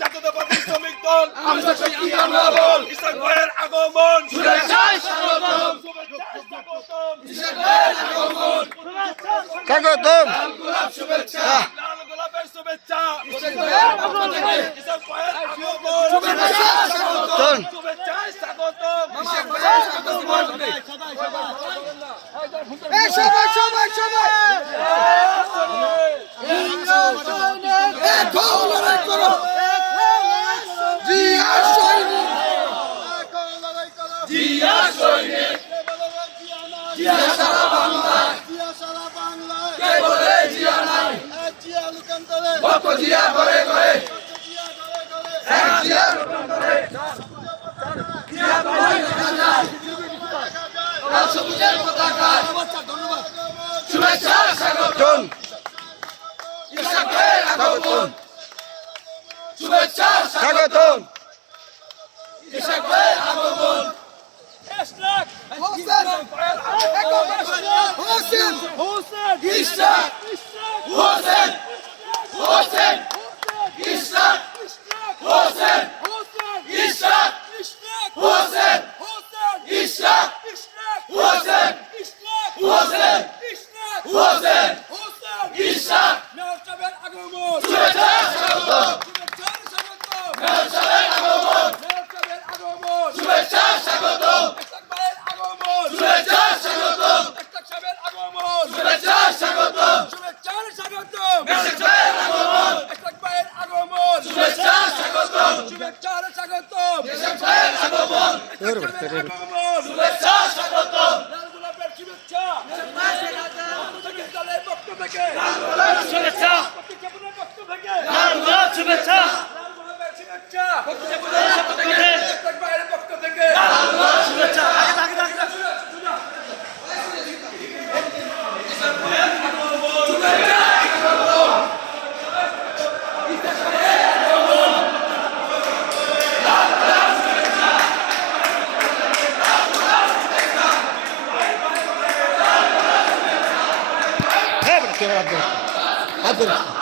জাতীয়তাবাদী শ্রমিক দল ইসহাক ভাইয়ের আগমন স্বাগতম লাল গোলাপের শুভেচ্ছা ইসহাক ভাইয়ের আগমন শুভেচ্ছা স্বাগতম শুভেচ্ছা স্বাগতম ইসহাক ভাইয়ের আগমন শুভেচ্ছা স্বাগতম ইসহাক ভাইয়ের আগমন হোসেন ইসহাক হোসেন হোসেন ইসহাক হোসেন ইসহাক হোসেন ইসহাক হোসেন হোসেন হোসেন ইসহাক শুভেচ্ছা স্বাগতম শুভেচ্ছা স্বাগতম শুভেচ্ছা স্বাগতম শুভেচ্ছা স্বাগতম ইসহাক ভাইয়ের আগমন শুভেচ্ছা স্বাগতম ইসহাক ভাইয়ের আগমন শুভেচ্ছা স্বাগতম শুভেচ্ছা শুভেচ্ছা Haber.